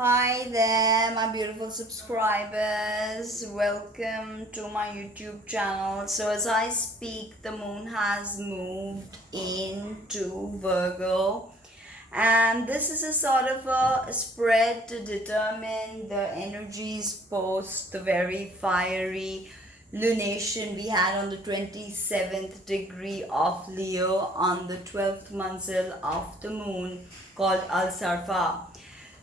Hi there, my beautiful subscribers. Welcome to my YouTube channel. So, as I speak, the moon has moved into Virgo, and this is a sort of a spread to determine the energies post the very fiery lunation we had on the 27th degree of Leo on the 12th manzil of the moon called Al Sarfa.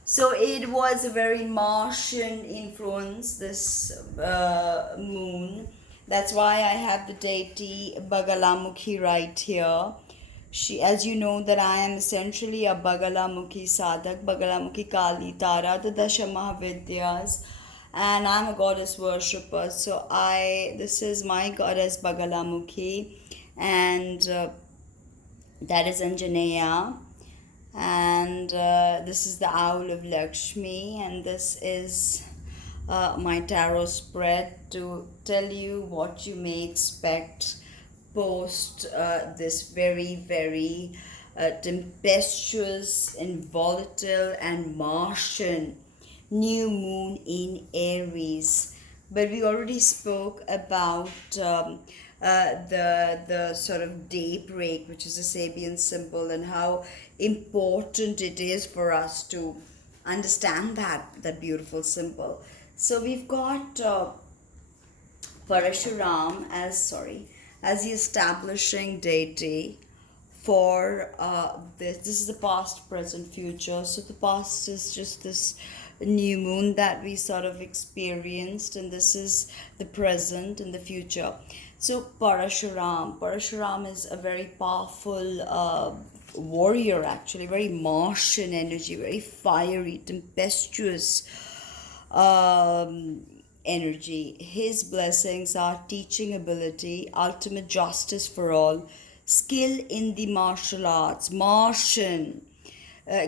So it was a very Martian influence, this moon. That's why I have the deity Bagalamukhi right here. She, as you know, that I am essentially a Bagalamukhi sadhak, Bagalamukhi Kali, Tara, the Dasha Mahavidyas, and I'm a goddess worshipper. So this is my goddess Bagalamukhi, and that is Anjaneya, and this is the owl of Lakshmi, and this is my tarot spread to tell you what you may expect post this very tempestuous and volatile and Martian new moon in Aries. But we already spoke about the sort of daybreak, which is a Sabian symbol, and how important it is for us to understand that beautiful symbol. So we've got Parashuram as the establishing deity for this. This is the past, present, future. So the past is just this new moon that we sort of experienced, and this is the present and the future. So Parashuram is a very powerful warrior, actually, very Martian energy, very fiery, tempestuous energy. His blessings are teaching ability, ultimate justice for all, skill in the martial arts, Martian,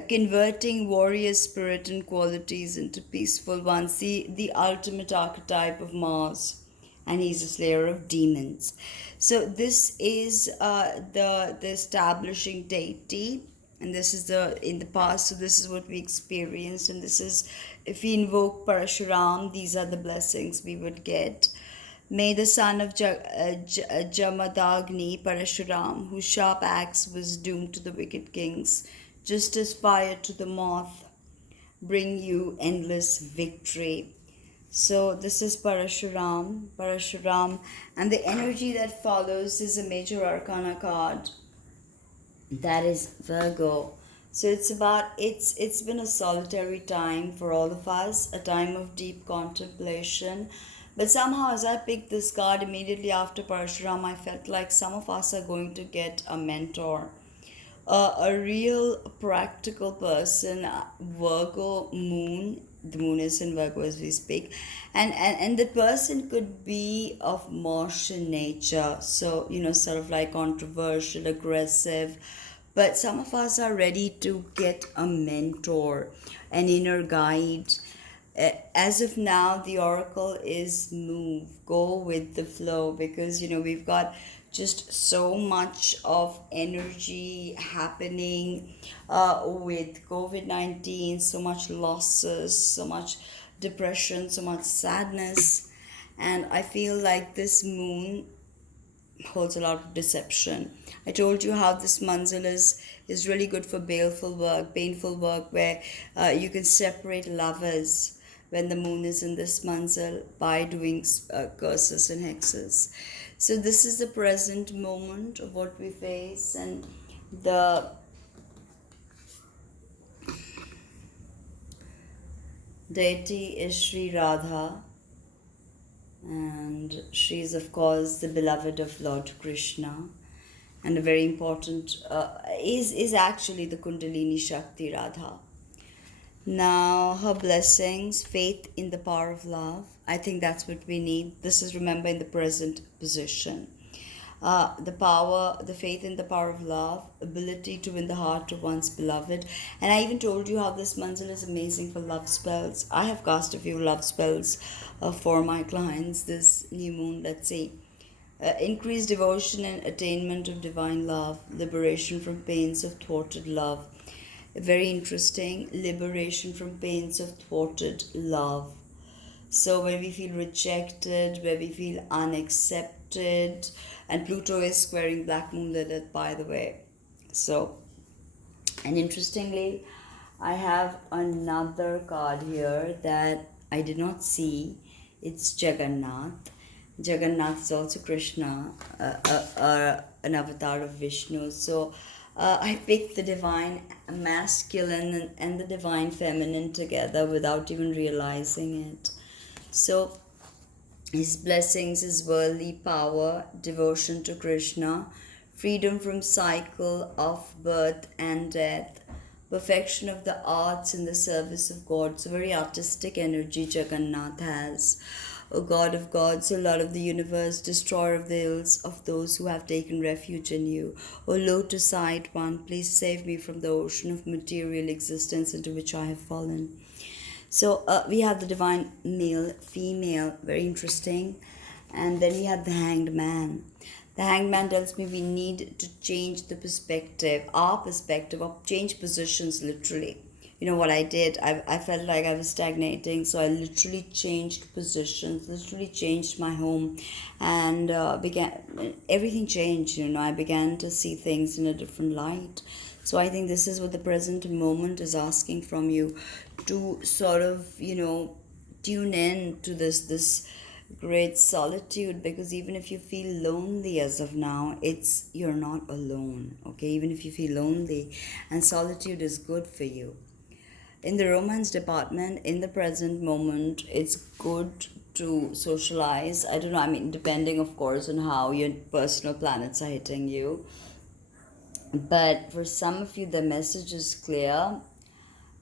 converting warrior spirit and qualities into peaceful ones, the ultimate archetype of Mars, and he's a slayer of demons. So this is the establishing deity, and this is the in the past. So this is what we experienced, and this is, if we invoke Parashuram, these are the blessings we would get. May the son of Jamadagni, Parashuram, whose sharp axe was doomed to the wicked kings, just as fire to the moth, bring you endless victory. So this is Parashuram, and the energy that follows is a major arcana card, that is Virgo. So it's been a solitary time for all of us, a time of deep contemplation. But somehow, as I picked this card immediately after Parashuram, I felt like some of us are going to get a mentor, a real practical person. Virgo moon, the moon is in Virgo as we speak, and the person could be of Martian nature, so sort of like controversial, aggressive, but some of us are ready to get a mentor, an inner guide. As of now, the oracle is move, go with the flow, because we've got just so much of energy happening with COVID-19, so much losses, so much depression, so much sadness, and I feel like this moon holds a lot of deception. I told you how this manzil is really good for baleful work, painful work, where you can separate lovers when the moon is in this manzil by doing curses and hexes. So this is the present moment of what we face, and the deity is Sri Radha, and she is of course the beloved of Lord Krishna, and a very important is actually the Kundalini Shakti Radha. Now, her blessings, faith in the power of love. I think that's what we need. This is, remember, in the present position. The power, the faith in the power of love, ability to win the heart of one's beloved. And I even told you how this manzil is amazing for love spells. I have cast a few love spells for my clients this new moon. Let's see. Increased devotion and attainment of divine love, liberation from pains of thwarted love, Very interesting. Liberation from pains of thwarted love. So when we feel rejected, where we feel unaccepted, and Pluto is squaring Black Moon Lilith, by the way. So, and interestingly, I have another card here that I did not see. It's Jagannath. Jagannath is also Krishna, an avatar of Vishnu. So I picked the divine masculine and the divine feminine together without even realizing it. So his blessings is worldly power, devotion to Krishna, freedom from cycle of birth and death, perfection of the arts in the service of God. So very artistic energy Jagannath has. O God of gods, O Lord of the universe, destroyer of the ills of those who have taken refuge in you. O lotus-eyed one, please save me from the ocean of material existence into which I have fallen. So we have the divine male, female, very interesting. And then we have the hanged man. The hanged man tells me we need to change the perspective, our perspective, or change positions literally. You know what I did? I felt like I was stagnating, so I literally changed positions, literally changed my home, and everything changed. I began to see things in a different light. So I think this is what the present moment is asking from you, to sort of, tune in to this great solitude, because even if you feel lonely as of now, you're not alone. Okay, even if you feel lonely, and solitude is good for you. In the romance department, in the present moment, it's good to socialize. I don't know, I mean, depending of course on how your personal planets are hitting you, but for some of you the message is clear.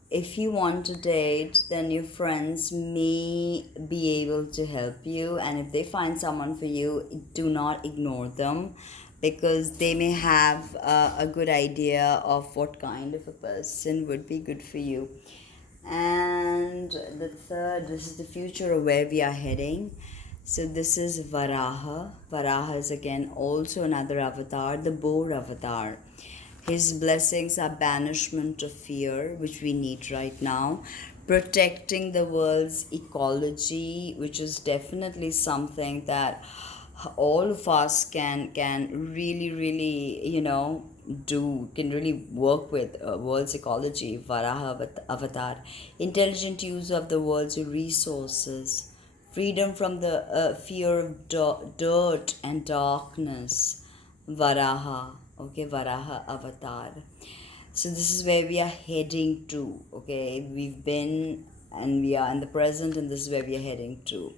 If you want to date, then your friends may be able to help you, and if they find someone for you, do not ignore them, because they may have a good idea of what kind of a person would be good for you. And the third, this is the future of where we are heading. So this is Varaha. Varaha is again also another avatar, the boar avatar. His blessings are banishment of fear, which we need right now, protecting the world's ecology, which is definitely something that all of us can really can really work with. World's ecology, Varaha avatar, intelligent use of the world's resources, freedom from the fear of dirt and darkness, Varaha. Okay, Varaha avatar. So this is where we are heading to. Okay, we've been and we are in the present, and this is where we are heading to.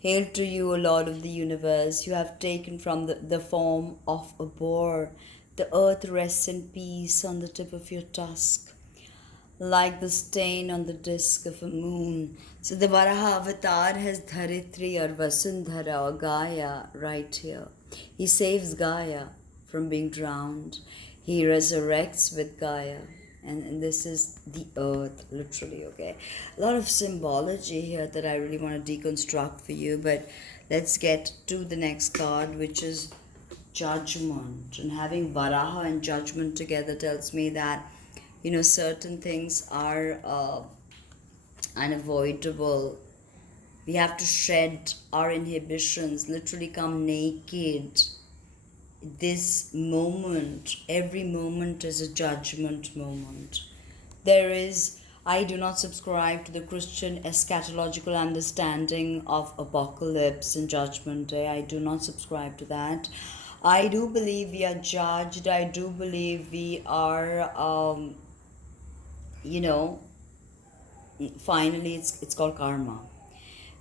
Hail to you, O Lord of the universe. You have taken from the form of a boar. The earth rests in peace on the tip of your tusk, like the stain on the disk of a moon. So the Varaha avatar has Dharitri or Vasundhara or Gaia right here. He saves Gaia from being drowned. He resurrects with Gaia. And this is the earth, literally, okay? A lot of symbology here that I really want to deconstruct for you, but let's get to the next card, which is Judgment. And having Varaha and Judgment together tells me that, certain things are unavoidable. We have to shed our inhibitions, literally come naked. This moment, every moment is a judgment moment. I do not subscribe to the Christian eschatological understanding of apocalypse and judgment day. I do not subscribe to that. I do believe we are judged. I do believe we are, finally, it's called karma.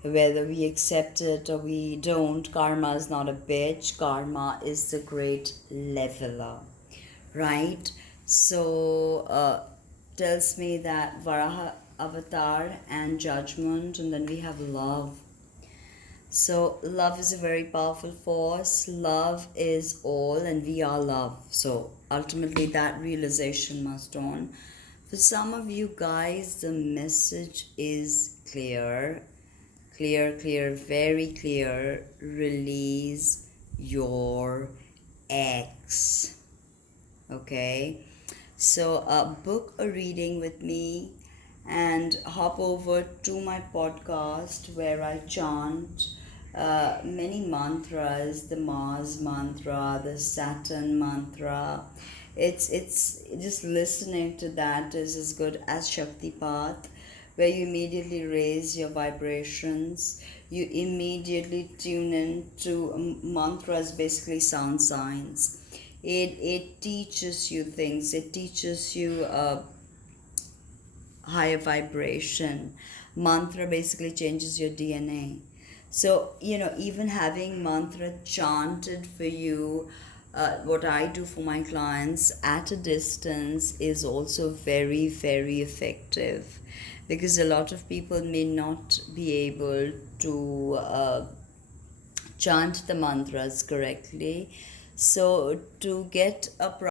Whether we accept it or we don't, karma is not a bitch. Karma is the great leveler, right? So tells me that Varaha avatar and Judgment, and then we have love. So love is a very powerful force. Love is all, and we are love. So ultimately that realization must dawn. For some of you guys, the message is clear, very clear. Release your ex. Okay, So book a reading with me and hop over to my podcast where I chant many mantras, the Mars mantra, the Saturn mantra. It's just listening to that is as good as Shaktipat, where you immediately raise your vibrations. You immediately tune in to mantras, basically sound signs. It teaches you things. It teaches you higher vibration. Mantra basically changes your DNA. So, even having mantra chanted for you, what I do for my clients at a distance is also very, very effective, because a lot of people may not be able to chant the mantras correctly. So, to get a